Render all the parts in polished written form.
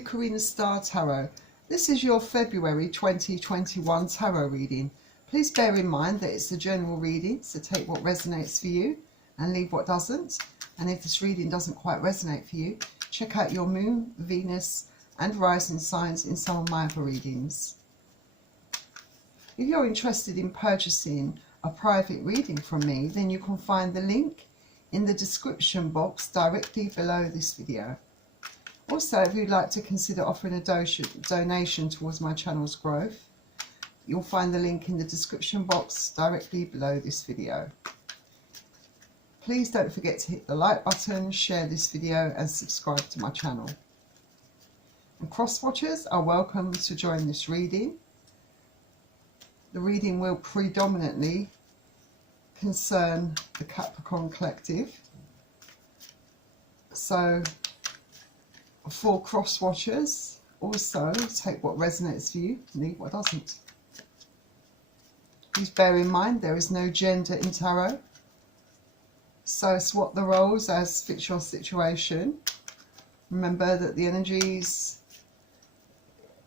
to Karina Star Tarot. This is your February 2021 tarot reading. Please bear in mind that it's a general reading, so take what resonates for you and leave what doesn't. And if this reading doesn't quite resonate for you, check out your Moon, Venus and rising signs in some of my other readings. If you're interested in purchasing a private reading from me, then you can find the link in the description box directly below this video. Also, if you'd like to consider offering a donation towards my channel's growth, you'll find the link in the description box directly below this video. Please don't forget to hit the like button, share this video and subscribe to my channel. And cross watchers are welcome to join this reading. The reading will predominantly concern the Capricorn collective. So for cross watchers, also take what resonates for you, leave what doesn't. Please bear in mind there is no gender in tarot, so swap the roles as fits your situation. Remember that the energies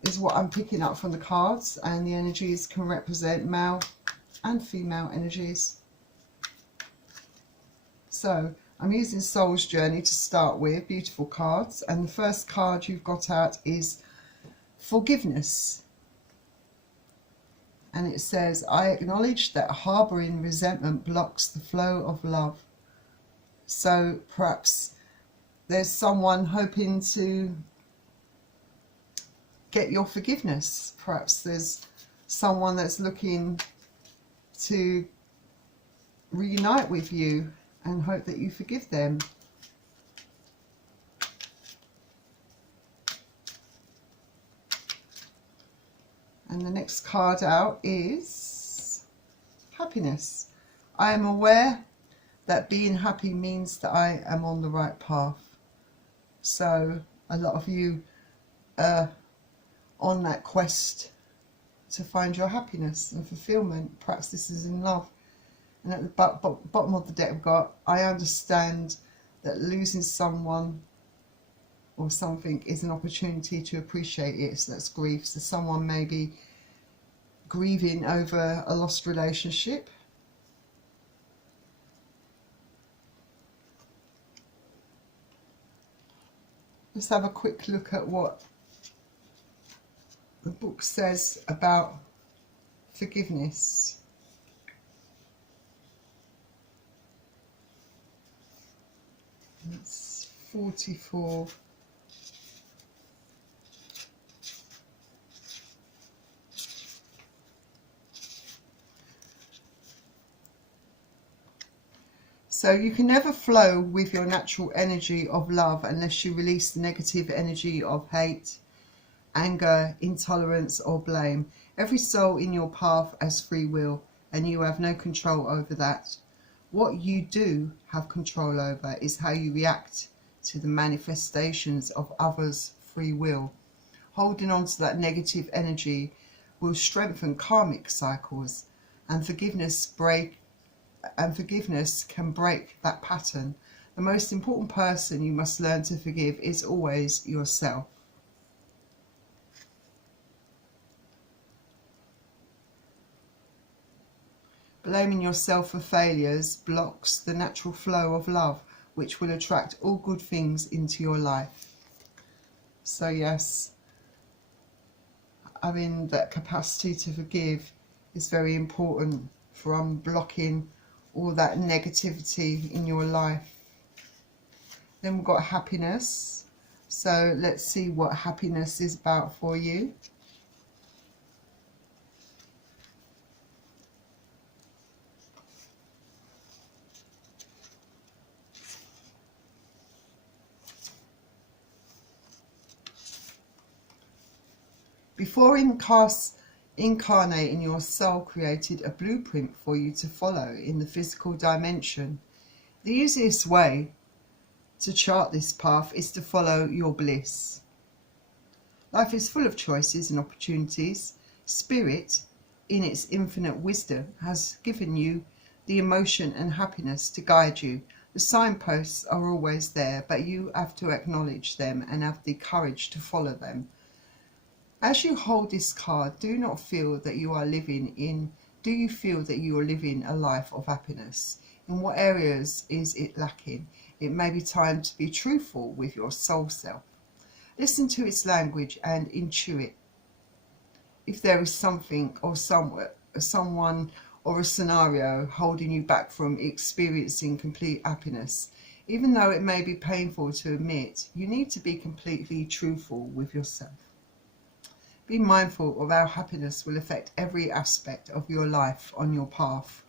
is what I'm picking up from the cards, and the energies can represent male and female energies. So I'm using Soul's Journey to start with, beautiful cards, and the first card you've got out is forgiveness. And it says, I acknowledge that harbouring resentment blocks the flow of love. So perhaps there's someone hoping to get your forgiveness. Perhaps there's someone that's looking to reunite with you and hope that you forgive them. And the next card out is happiness. I am aware that being happy means that I am on the right path. So a lot of you are on that quest to find your happiness and fulfillment. Perhaps this is in love. And at the bottom of the deck, I've got, I understand that losing someone or something is an opportunity to appreciate it. So that's grief. So someone may be grieving over a lost relationship. Let's have a quick look at what the book says about forgiveness. It's 44. So you can never flow with your natural energy of love unless you release the negative energy of hate, anger, intolerance or blame. Every soul in your path has free will and you have no control over that. What you do have control over is how you react to the manifestations of others' free will. Holding on to that negative energy will strengthen karmic cycles, and forgiveness can break that pattern. The most important person you must learn to forgive is always yourself. Blaming yourself for failures blocks the natural flow of love, which will attract all good things into your life. So yes, having that capacity to forgive is very important for unblocking all that negativity in your life. Then we've got happiness. So let's see what happiness is about for you. Before incarnating, your soul created a blueprint for you to follow in the physical dimension. The easiest way to chart this path is to follow your bliss. Life is full of choices and opportunities. Spirit, in its infinite wisdom, has given you the emotion and happiness to guide you. The signposts are always there, but you have to acknowledge them and have the courage to follow them. As you hold this card, do you feel that you are living a life of happiness? In what areas is it lacking? It may be time to be truthful with your soul self. Listen to its language and intuit if there is something or someone or a scenario holding you back from experiencing complete happiness. Even though it may be painful to admit, you need to be completely truthful with yourself. Be mindful of how happiness will affect every aspect of your life on your path.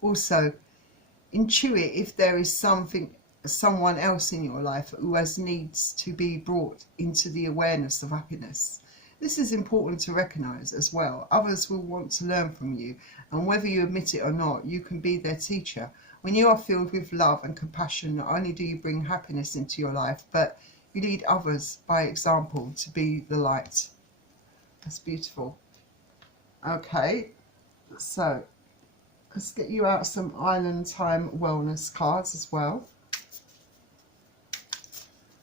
Also, intuit if there is someone else in your life who needs to be brought into the awareness of happiness. This is important to recognize as well. Others will want to learn from you, and whether you admit it or not, you can be their teacher. When you are filled with love and compassion, not only do you bring happiness into your life, but you lead others by example to be the light. That's beautiful. Okay, so let's get you out some Island Time Wellness cards as well,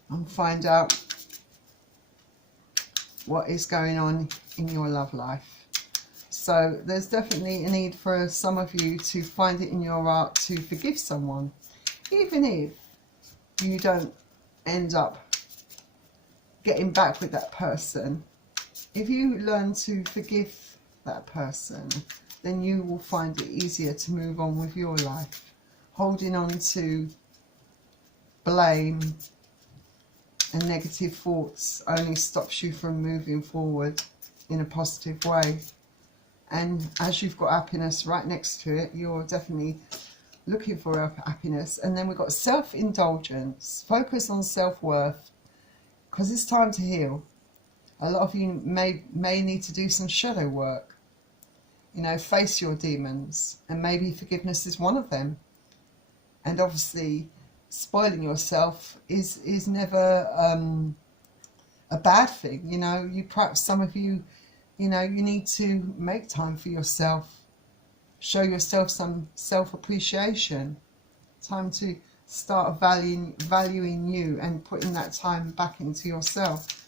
and find out what is going on in your love life. So there's definitely a need for some of you to find it in your heart to forgive someone, even if you don't end up getting back with that person. If you learn to forgive that person, then you will find it easier to move on with your life. Holding on to blame and negative thoughts only stops you from moving forward in a positive way. And as you've got happiness right next to it, you're definitely looking for happiness. And then we've got self-indulgence. Focus on self-worth, because it's time to heal. A lot of you may need to do some shadow work. You know, face your demons, and maybe forgiveness is one of them. And obviously, spoiling yourself is never a bad thing. You know, perhaps some of you, you need to make time for yourself. Show yourself some self-appreciation. Time to start valuing you and putting that time back into yourself.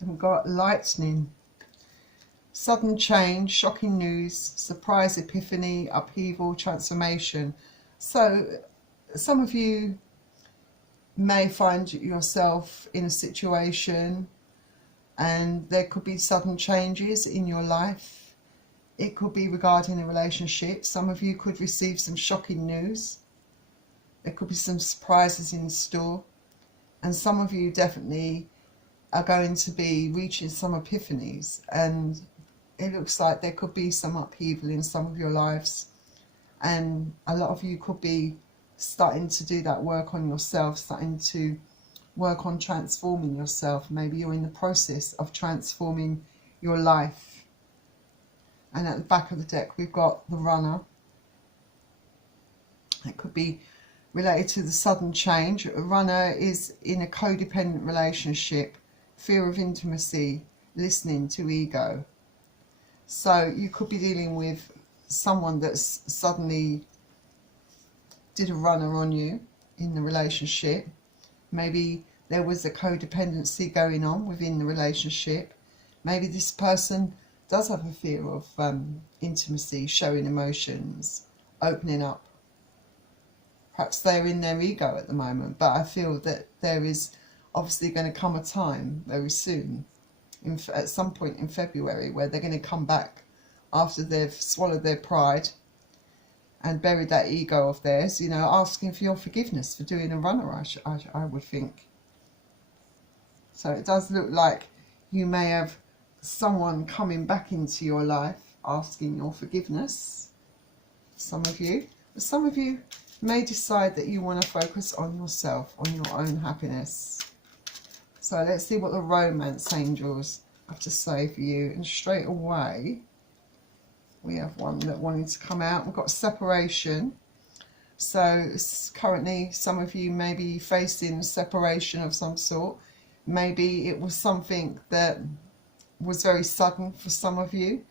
We've got lightning, sudden change, shocking news, surprise, epiphany, upheaval, transformation. So some of you may find yourself in a situation and there could be sudden changes in your life. It could be regarding a relationship. Some of you could receive some shocking news. There could be some surprises in store. And some of you definitely are going to be reaching some epiphanies, and it looks like there could be some upheaval in some of your lives, and a lot of you could be starting to do that work on yourself, starting to work on transforming yourself. Maybe you're in the process of transforming your life. And at the back of the deck we've got the Runner. It could be related to the sudden change. A runner is in a codependent relationship, fear of intimacy, listening to ego. So you could be dealing with someone that's suddenly did a runner on you in the relationship. Maybe there was a codependency going on within the relationship. Maybe this person does have a fear of intimacy, showing emotions, opening up. Perhaps they're in their ego at the moment, but I feel that there is obviously going to come a time very soon, at some point in February, where they're going to come back after they've swallowed their pride and buried that ego of theirs, asking for your forgiveness for doing a runner, I would think. So it does look like you may have someone coming back into your life asking your forgiveness, some of you. But some of you may decide that you want to focus on yourself, on your own happiness. So let's see what the romance angels have to say for you. And straight away, we have one that wanted to come out. We've got separation. So currently, some of you may be facing separation of some sort. Maybe it was something that was very sudden for some of you.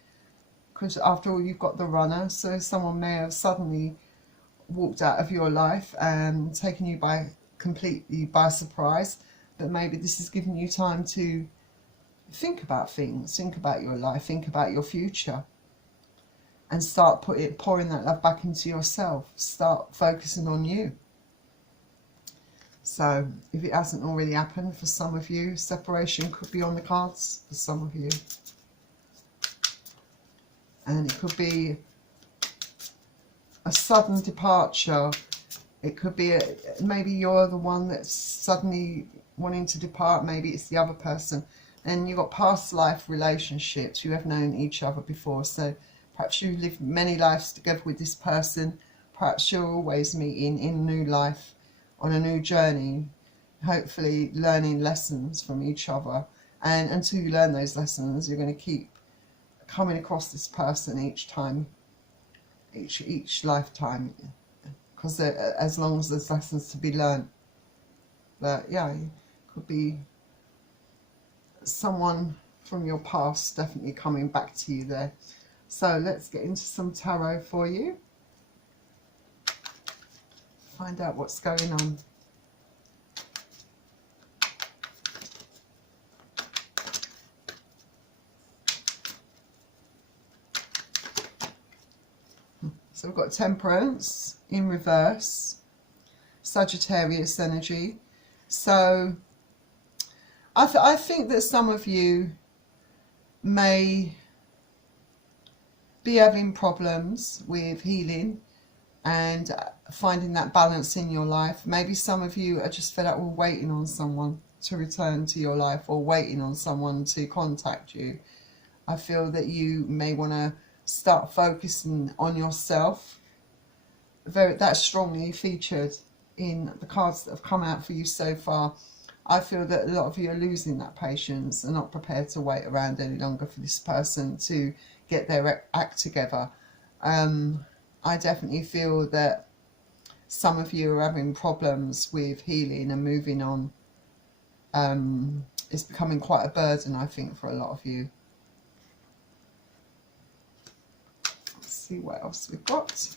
because after all you've got the runner, so someone may have suddenly walked out of your life and taken you completely by surprise, but maybe this is giving you time to think about things, think about your life, think about your future, and start pouring that love back into yourself. Start focusing on you. So if it hasn't already happened for some of you, separation could be on the cards for some of you. And it could be a sudden departure. It could be maybe you're the one that's suddenly wanting to depart. Maybe it's the other person. And you've got past life relationships. You have known each other before. So perhaps you've lived many lives together with this person. Perhaps you're always meeting in new life, on a new journey, hopefully learning lessons from each other. And until you learn those lessons, you're going to keep coming across this person each time, each lifetime, because as long as there's lessons to be learned. But yeah, it could be someone from your past definitely coming back to you there. So let's get into some tarot for you. Find out what's going on. So we've got Temperance in reverse, Sagittarius energy. So I think that some of you may be having problems with healing and finding that balance in your life. Maybe some of you are just fed up with waiting on someone to return to your life, or waiting on someone to contact you. I feel that you may want to start focusing on yourself. That's strongly featured in the cards that have come out for you so far. I feel that a lot of you are losing that patience and not prepared to wait around any longer for this person to get their act together. I definitely feel that some of you are having problems with healing and moving on. It's becoming quite a burden, I think, for a lot of you. Let's see what else we've got.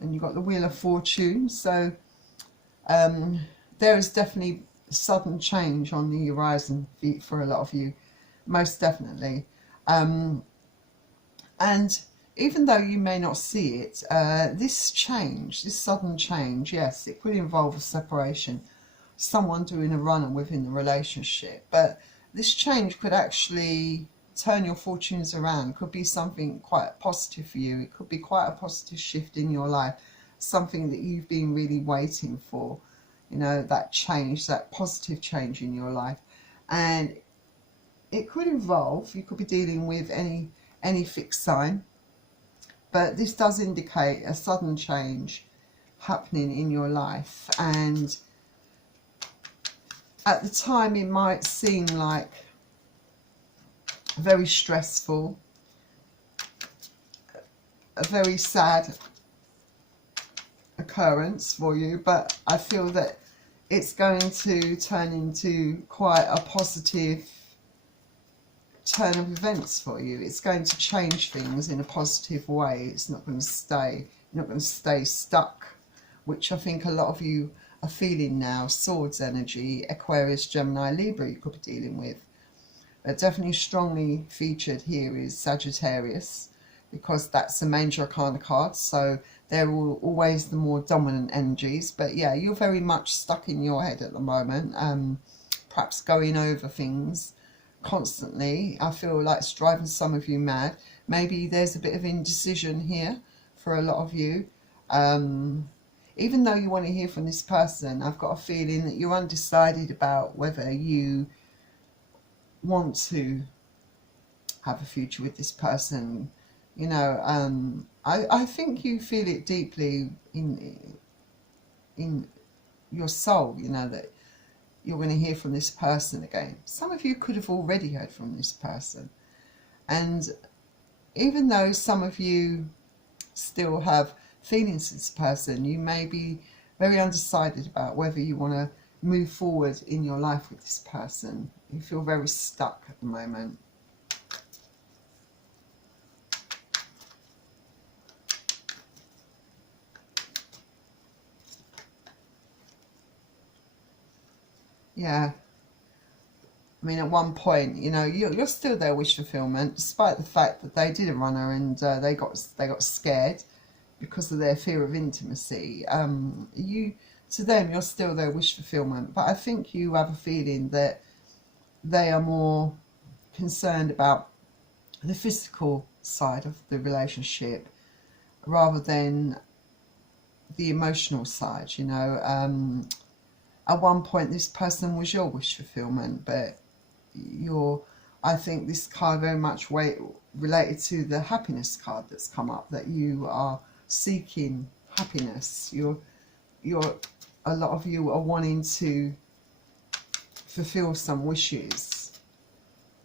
And you've got the Wheel of Fortune. So there is definitely sudden change on the horizon for a lot of you, most definitely. And even though you may not see it, this change, this sudden change, yes, it could involve a separation, someone doing a runner within the relationship, but this change could actually turn your fortunes around. It could be something quite positive for you. It could be quite a positive shift in your life, something that you've been really waiting for, you know, that change, that positive change in your life. And it could involve, you could be dealing with any fixed sign, but this does indicate a sudden change happening in your life. And at the time it might seem like very stressful, a very sad occurrence for you, but I feel that it's going to turn into quite a positive turn of events for you. It's going to change things in a positive way. It's not going to stay, you're not going to stay stuck, which I think a lot of you are feeling now. Swords energy, Aquarius, Gemini, Libra you could be dealing with. But definitely strongly featured here is Sagittarius, because that's the major arcana card, so they're always the more dominant energies. But yeah, you're very much stuck in your head at the moment, perhaps going over things constantly. I feel like it's driving some of you mad. Maybe there's a bit of indecision here for a lot of you. Even though you want to hear from this person, I've got a feeling that you're undecided about whether you want to have a future with this person. You know, I think you feel it deeply in your soul, you know, that you're going to hear from this person again. Some of you could have already heard from this person. And even though some of you still have feelings to this person. You may be very undecided about whether you want to move forward in your life with this person. You feel very stuck at the moment. Yeah. I mean, at one point, you know, you're still their wish fulfillment, despite the fact that they did a runner and they got scared because of their fear of intimacy. To them, you're still their wish fulfillment. But I think you have a feeling that they are more concerned about the physical side of the relationship rather than the emotional side. You know, at one point, this person was your wish fulfillment, but I think this card very much related to the happiness card that's come up, that you are seeking happiness. A lot of you are wanting to fulfill some wishes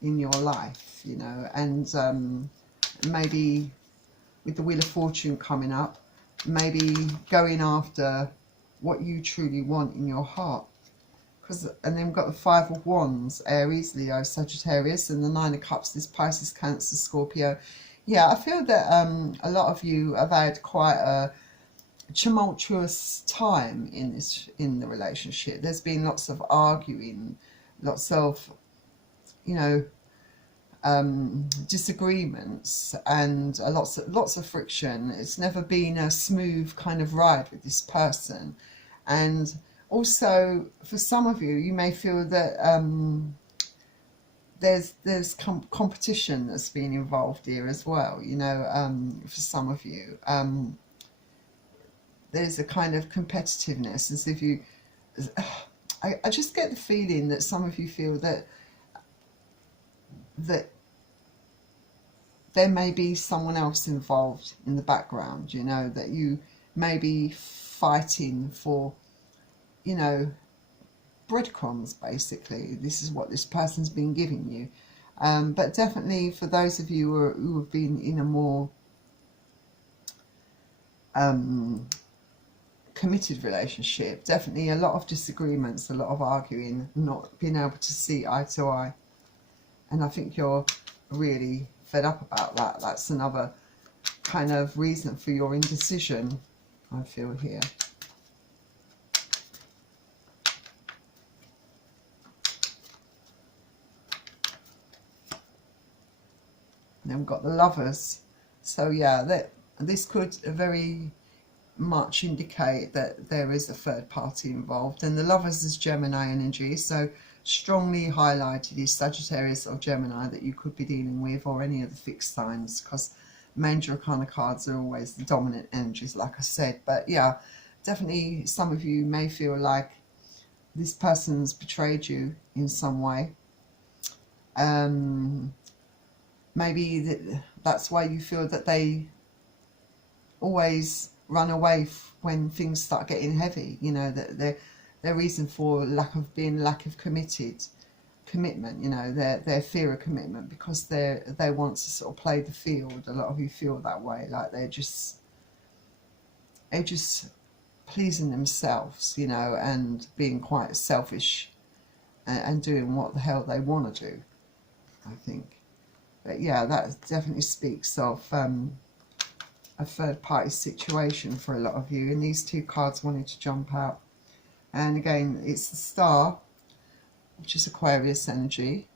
in your life, you know, and maybe with the Wheel of Fortune coming up, maybe going after what you truly want in your heart. And then we've got the Five of Wands, Aries, Leo, Sagittarius, and the Nine of Cups, this Pisces, Cancer, Scorpio. Yeah, I feel that a lot of you have had quite a tumultuous time in the relationship. There's been lots of arguing, lots of, you know, disagreements, and lots of friction. It's never been a smooth kind of ride with this person. And also, for some of you, you may feel that there's competition that's been involved here as well. You know, for some of you, there's a kind of competitiveness, as if you. I just get the feeling that some of you feel that there may be someone else involved in the background. You know, that you may be fighting for, you know, breadcrumbs, basically. This is what this person's been giving you. But definitely for those of you who have been in a more committed relationship, definitely a lot of disagreements, a lot of arguing, not being able to see eye to eye. And I think you're really fed up about that. That's another kind of reason for your indecision, I feel here. And then we've got the Lovers. So yeah, this could very much indicate that there is a third party involved. And the Lovers is Gemini energy, so strongly highlighted is Sagittarius or Gemini that you could be dealing with, or any of the fixed signs, because major arcana cards are always the dominant energies, like I said. But yeah, definitely some of you may feel like this person's betrayed you in some way. Maybe that's why you feel that they always run away when things start getting heavy. You know, that their reason for lack of commitment. You know, their fear of commitment, because they want to sort of play the field. A lot of you feel that way, like they're just pleasing themselves, you know, and being quite selfish and doing what the hell they want to do, I think. But yeah, that definitely speaks of a third party situation for a lot of you. And these two cards wanted to jump out. And again, it's the Star, which is Aquarius energy,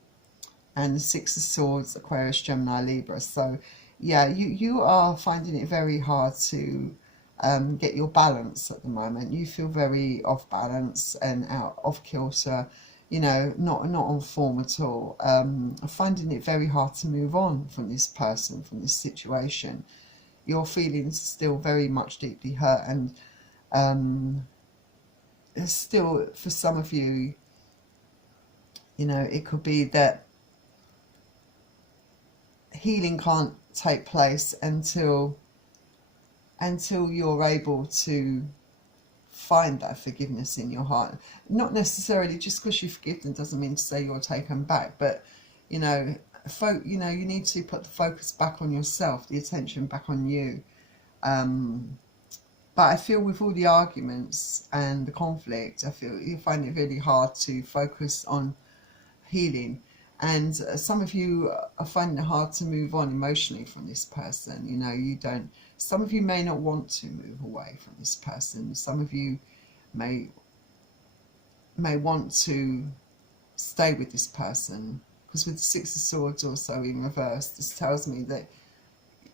and the Six of Swords, Aquarius, Gemini, Libra. So yeah, you are finding it very hard to get your balance at the moment. You feel very off balance and out of kilter, you know, not on form at all. Finding it very hard to move on from this person, from this situation. Your feelings are still very much deeply hurt, and still, for some of you, you know, it could be that healing can't take place until you're able to find that forgiveness in your heart. Not necessarily just because you forgive them doesn't mean to say you'll take them back, but you know, you need to put the focus back on yourself, the attention back on you, But I feel with all the arguments and the conflict, I feel you find it really hard to focus on healing. And some of you are finding it hard to move on emotionally from this person. You know, you don't, some of you may not want to move away from this person. Some of you may want to stay with this person, because with the Six of Swords also in reverse, this tells me that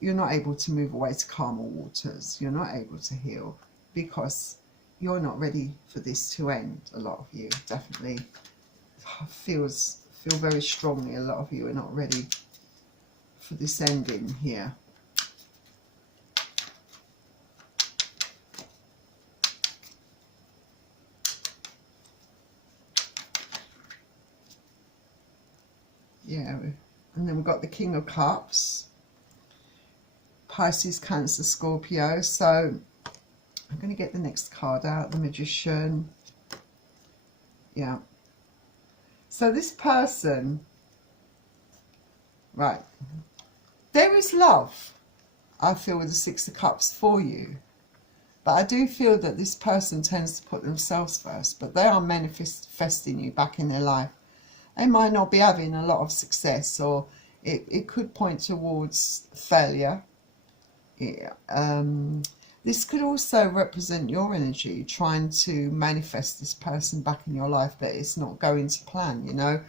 you're not able to move away to calmer waters. You're not able to heal because you're not ready for this to end. A lot of you definitely feel very strongly, a lot of you are not ready for this ending here. Yeah, and then we've got the King of Cups, Pisces, Cancer, Scorpio. So I'm going to get the next card out, the Magician. Yeah. So this person, right, there is love, I feel, with the Six of Cups for you. But I do feel that this person tends to put themselves first, but they are manifesting you back in their life. They might not be having a lot of success, or it could point towards failure. Yeah. This could also represent your energy trying to manifest this person back in your life, but it's not going to plan, you know.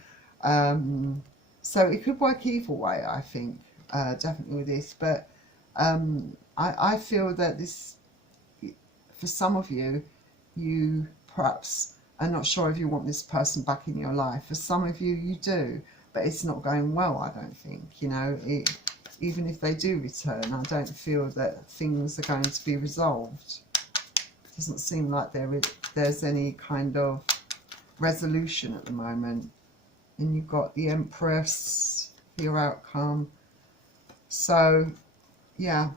So it could work either way, I think, definitely with this. But I feel that this, for some of you, you perhaps are not sure if you want this person back in your life. For some of you, you do, but it's not going well, I don't think, you know. Even if they do return, I don't feel that things are going to be resolved. It doesn't seem like there's any kind of resolution at the moment. And you've got the Empress, your outcome. So, yeah.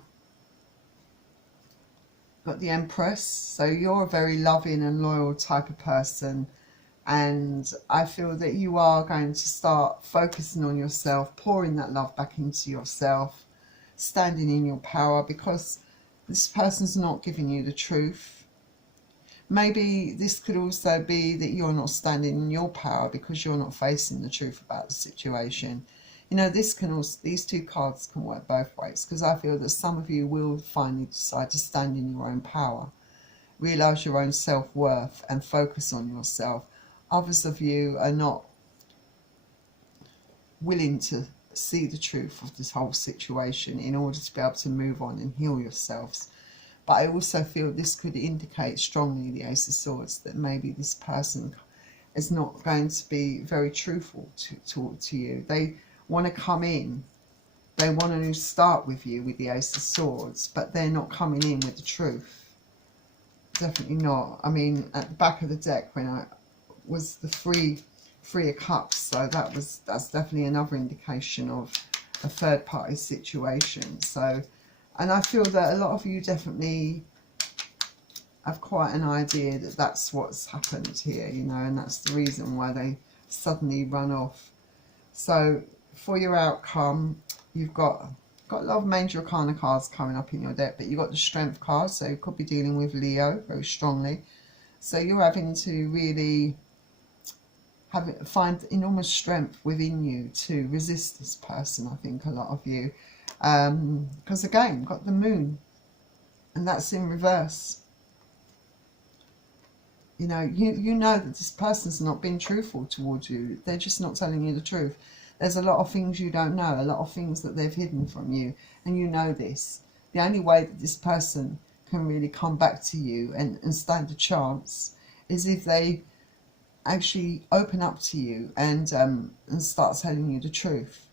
Got the Empress. So you're a very loving and loyal type of person. And I feel that you are going to start focusing on yourself, pouring that love back into yourself, standing in your power, because this person's not giving you the truth. Maybe this could also be that you're not standing in your power because you're not facing the truth about the situation. You know, this can also, these two cards can work both ways, because I feel that some of you will finally decide to stand in your own power, realise your own self-worth and focus on yourself. Others of you are not willing to see the truth of this whole situation in order to be able to move on and heal yourselves. But I also feel this could indicate strongly, the Ace of Swords, that maybe this person is not going to be very truthful to you. They want to come in, they want to start with you with the Ace of Swords, but they're not coming in with the truth. Definitely not. I mean, at the back of the deck, when I was the Three of Cups, so that's definitely another indication of a third party situation. So, and I feel that a lot of you definitely have quite an idea that that's what's happened here, you know, and that's the reason why they suddenly run off. So for your outcome, you've got a lot of Major Arcana cards coming up in your deck, but you've got the Strength card, so you could be dealing with Leo very strongly. So you're having to really find enormous strength within you to resist this person, I think, a lot of you. Because again, got the Moon, and that's in reverse. You know, you know that this person's not being truthful towards you. They're just not telling you the truth. There's a lot of things you don't know, a lot of things that they've hidden from you, and you know this. The only way that this person can really come back to you and stand a chance is if they actually open up to you and start telling you the truth.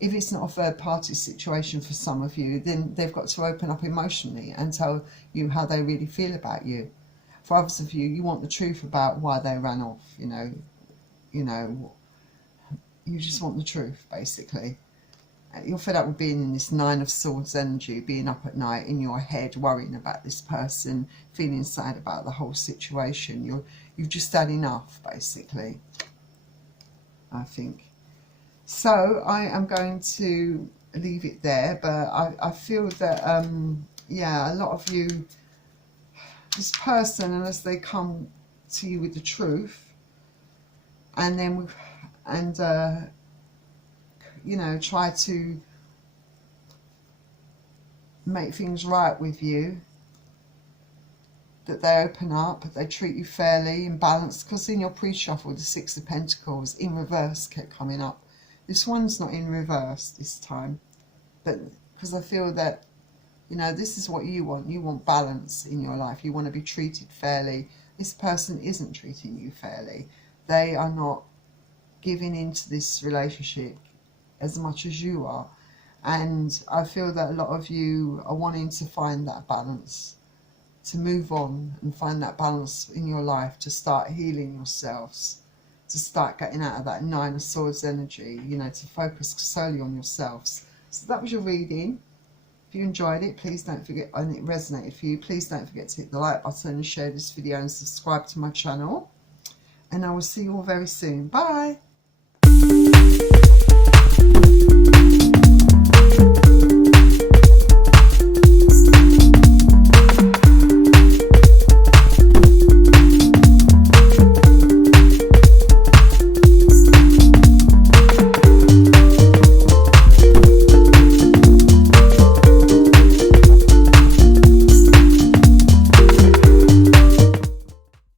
If it's not a third party situation for some of you, then they've got to open up emotionally and tell you how they really feel about you. For others of you, you want the truth about why they ran off, you know, you just want the truth, basically. You're fed up with being in this Nine of Swords energy, being up at night in your head, worrying about this person, feeling sad about the whole situation. You've just had enough, basically, I think. So I am going to leave it there, but I feel that, yeah, a lot of you this person, unless they come to you with the truth, and then you know, try to make things right with you, that they open up, they treat you fairly and balanced. Because in your pre-shuffle, the Six of Pentacles in reverse kept coming up. This one's not in reverse this time, but because I feel that, you know, this is what you want. You want balance in your life. You want to be treated fairly. This person isn't treating you fairly. They are not giving into this relationship as much as you are. And I feel that a lot of you are wanting to find that balance, to move on and find that balance in your life, to start healing yourselves, to start getting out of that Nine of Swords energy, you know, to focus solely on yourselves. So that was your reading. If you enjoyed it, please don't forget, and it resonated for you, please don't forget to hit the like button and share this video and subscribe to my channel. And I will see you all very soon. Bye.